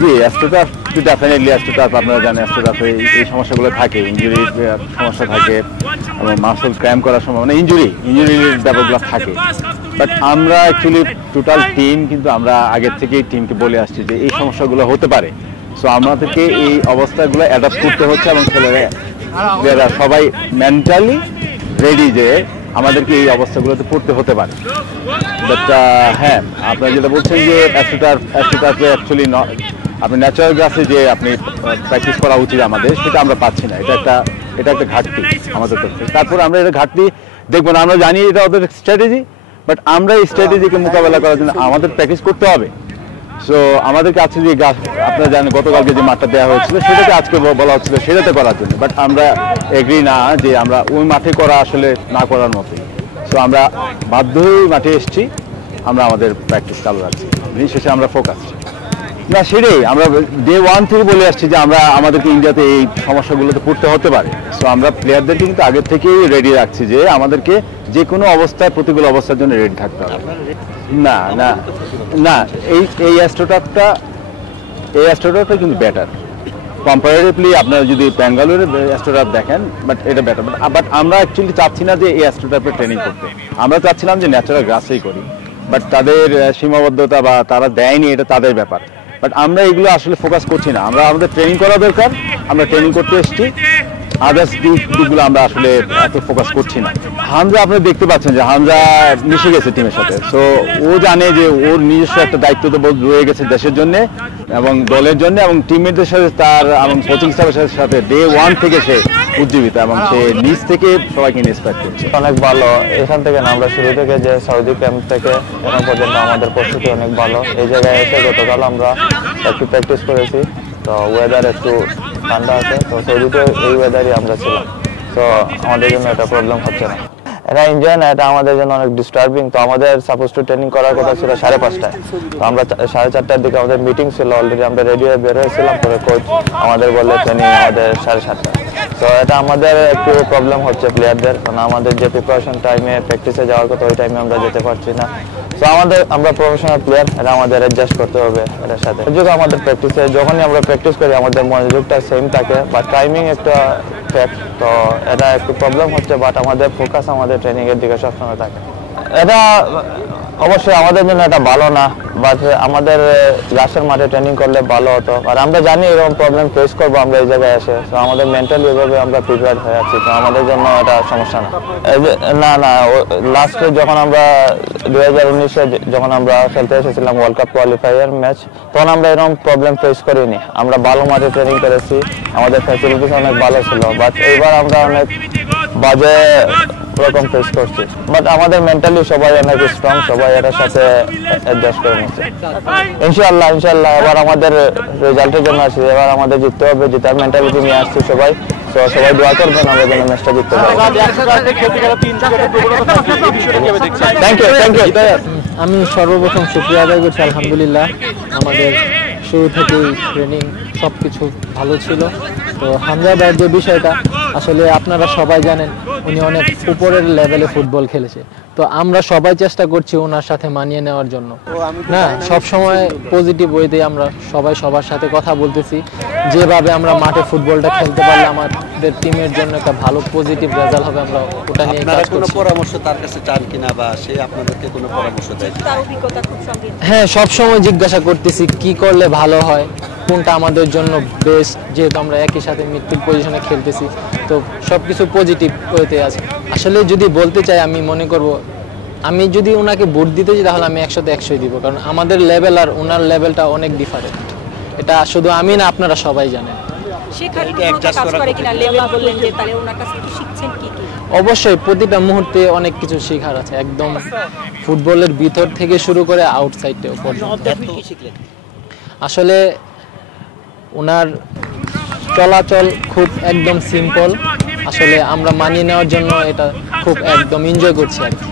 জি, astroturf definitely astroturf আপনারা জানেন অ্যাস্ট্রোটার্ফে এই সমস্যাগুলো থাকে, ইনজুরির সমস্যা থাকে এবং মাসল ক্র্যাম্প করার সময় মানে ইনজুরির ব্যাপারগুলো থাকে। বাট আমরা অ্যাকচুয়ালি টোটাল টিম কিন্তু আমরা আগের থেকেই টিমকে বলে আসছি যে এই সমস্যাগুলো হতে পারে। সো আমাদেরকে এই অবস্থাগুলো অ্যাডাপ্ট করতে হচ্ছে এবং ছেলেরা সবাই মেন্টালি রেডি যে আমাদেরকে এই অবস্থাগুলোতে পড়তে হতে পারে। বাট হ্যাঁ, আপনারা যেটা বলছেন যে অ্যাস্ট্রোটার্ফে অ্যাকচুয়ালি আপনি ন্যাচারাল গ্রাসে যে আপনি প্র্যাকটিস করা উচিত আমাদের, সেটা আমরা পাচ্ছি না। এটা একটা ঘাটতি আমাদের তরফে। তারপর আমরা এটা ঘাটতি দেখবো না, আমরা জানি এটা ওদের স্ট্র্যাটেজি, বাট আমরা এই স্ট্র্যাটেজিকে মোকাবেলা করার জন্য আমাদের প্র্যাকটিস করতে হবে। সো আমাদেরকে আজকে যে আপনারা জানেন গতকালকে যে মাঠটা দেওয়া হয়েছিল সেটাকে আজকে বলা হচ্ছিল সেটাতে করার জন্য, বাট আমরা এগ্রি না যে আমরা ওই মাঠে করা আসলে না করার মতোই। সো আমরা বাধ্য হয়ে মাঠে এসেছি, আমরা আমাদের প্র্যাকটিস চালু রাখছি, দিন শেষে আমরা ফোকাস না সেটাই আমরা ডে ওয়ান থেকে বলে আসছি যে আমাদেরকে ইন্ডিয়াতে এই সমস্যাগুলোতে পড়তে হতে পারে। সো আমরা প্লেয়ারদেরকে কিন্তু আগের থেকেই রেডি রাখছি যে আমাদেরকে যে কোনো অবস্থায় প্রতিকূল অবস্থার জন্য রেডি থাকতে হবে। না না না, এই অ্যাস্ট্রোটার্ফটা কিন্তু বেটার কম্পারেটিভলি। আপনারা যদি ব্যাঙ্গালোরের অ্যাস্ট্রোটার্ফ দেখেন, বাট এটা বেটার। বাট আমরা অ্যাকচুয়ালি চাচ্ছি না যে এই অ্যাস্ট্রোটার্ফে ট্রেনিং করতে, আমরা চাচ্ছিলাম যে ন্যাচারাল গ্রাসেই করি। বাট তাদের সীমাবদ্ধতা বা তারা দেয়নি, এটা তাদের ব্যাপার। বাট আমরা এগুলো আসলে ফোকাস করছি না, আমাদের ট্রেনিং করা দরকার, আমরা ট্রেনিং করতে এসেছি। আদার্স দিকগুলো আমরা আসলে এত ফোকাস করছি না। হামজা আপনি দেখতে পাচ্ছেন যে হামজা মিশে গেছে টিমের সাথে। সো ও জানে যে ওর নিজস্ব একটা দায়িত্ব তো রয়ে গেছে দেশের জন্য এবং দলের জন্য এবং টিমমেটদের সাথে তার এবং কোচিং স্টাফের সাথে ডে ওয়ান থেকে সে উজ্জীবিত এবং সে নিজ থেকে সবাইকে ইন্সপায়ার করছে। অনেক ভালো। এখান থেকে আমরা শুরু থেকে যে সৌদি ক্যাম্প থেকে এখন পর্যন্ত আমাদের প্রস্তুতি অনেক ভালো। এই জায়গায় এসে গতকাল আমরা একটু প্র্যাকটিস করেছি, তো ওয়েদার একটু ঠান্ডা আছে, তো সৌদিতে এই ওয়েদারই আমরা ছিলাম। তো আমাদের জন্য এটা প্রবলেম হচ্ছে না, এটা এনজয় না, এটা আমাদের জন্য অনেক ডিস্টার্বিং। তো আমাদের সাপোজ টু ট্রেনিং করার কথা ছিল 5:30টায়, তো আমরা 4:30টার দিকে আমাদের মিটিং ছিল, অলরেডি আমরা রেডি হয়ে বের হয়েছিলাম। পরে কোচ আমাদের বললে ট্রেনিং আমাদের 7:30টায়। তো এটা আমাদের একটু প্রবলেম হচ্ছে প্লেয়ারদের, কারণ আমাদের যে প্রিপারেশন টাইমে প্র্যাকটিসে যাওয়ার কথা ওই টাইমে আমরা যেতে পারছি না। তো আমরা প্রফেশনাল প্লেয়ার, এটা আমাদের অ্যাডজাস্ট করতে হবে এটার সাথে। আমাদের প্র্যাকটিসে যখনই আমরা প্র্যাকটিস করি আমাদের মনোযোগটা সেম থাকে, বা টাইমিং একটা ফ্যাক্ট, তো এটা একটু প্রবলেম হচ্ছে। বাট আমাদের ফোকাস আমাদের ট্রেনিংয়ের দিকে সবসময় থাকে। এটা অবশ্যই আমাদের জন্য এটা ভালো না, বাট আমাদের গ্রাসের মাঠে ট্রেনিং করলে ভালো হতো। আর আমরা জানি এরকম প্রবলেম ফেস করবো আমরা এই জায়গায় এসে, তো আমাদের মেন্টালি এভাবে আমরা প্রিপেয়ার হয়ে আছি, তো আমাদের জন্য এটা সমস্যা না। না, লাস্টে যখন আমরা 2019-এ যখন আমরা খেলতে এসেছিলাম ওয়ার্ল্ড কাপ কোয়ালিফায়ার ম্যাচ, তখন আমরা এরকম প্রবলেম ফেস করিনি। আমরা ভালো মাঠে ট্রেনিং করেছি, আমাদের ফ্যাসিলিটিস অনেক ভালো ছিল। বাট এইবার আমরা অনেক বাজে রকম ফেস করছি। বাট আমাদের মেন্টালি সবাই অনেক স্ট্রং, সবাই এটার সাথে অ্যাডজাস্ট করে নিচ্ছে। ইনশাআল্লাহ এবার আমাদের রেজাল্টের জন্য আসছি, এবার আমাদের জিততে হবে, জেতার মেন্টালিটি নিয়ে আসছি সবাই। তো সবাই দোয়া করবেন আমরা যেন ম্যাচটা জিততে পারি। Thank you. আমি সর্বপ্রথম শুকরিয়া আদায় করছি, আলহামদুলিল্লাহ আমাদের শুরু থেকেই ট্রেনিং সব কিছু ভালো ছিল। তো হামজা ভাইয়ের যে বিষয়টা আসলে আপনারা সবাই জানেন উনি অনেক উপরের লেভেলে ফুটবল খেলেছে, তো আমরা সবাই চেষ্টা করছি ওনার সাথে মানিয়ে নেওয়ার জন্য। না, সবসময় পজিটিভ ওয়েতে আমরা সবাই সবার সাথে কথা বলতেছি, যেভাবে আমরা মাঠে ফুটবলটা খেলতে পারলে আমাদের টিমের জন্য একটা ভালো পজিটিভ রেজাল্ট হবে, আমরা ওটা নিয়ে কাজ করছি। কোনো পরামর্শ তার কাছে চান কিনা, বা সে আপনাদেরকে কোনো পরামর্শ দেয়? হ্যাঁ, সবসময় জিজ্ঞাসা করতেছি কি করলে ভালো হয়, কোনটা আমাদের জন্য বেস্ট, যেহেতু আমরা একই সাথে মিডফিল্ড পজিশনে খেলতেছি, তো সবকিছু পজিটিভ ওয়েতে আছে। আসলে যদি বলতে চাই, আমি মনে করব আমি যদি ওনাকে ভোট দিতে চাই তাহলে আমি 100তে 100 দিব, কারণ আমাদের লেভেল আর ওনার লেভেলটা অনেক ডিফারেন্ট। এটা শুধু আমি না, আপনারা সবাই জানেন। অবশ্যই প্রতিটা মুহূর্তে অনেক কিছু শেখার আছে, একদম ফুটবলের ভিতর থেকে শুরু করে আউটসাইডেও পর্যন্ত। আসলে ওনার চলাচল খুব একদম সিম্পল, আসলে আমরা মানিয়ে নেওয়ার জন্য এটা খুব একদম এনজয় করছি আর কি।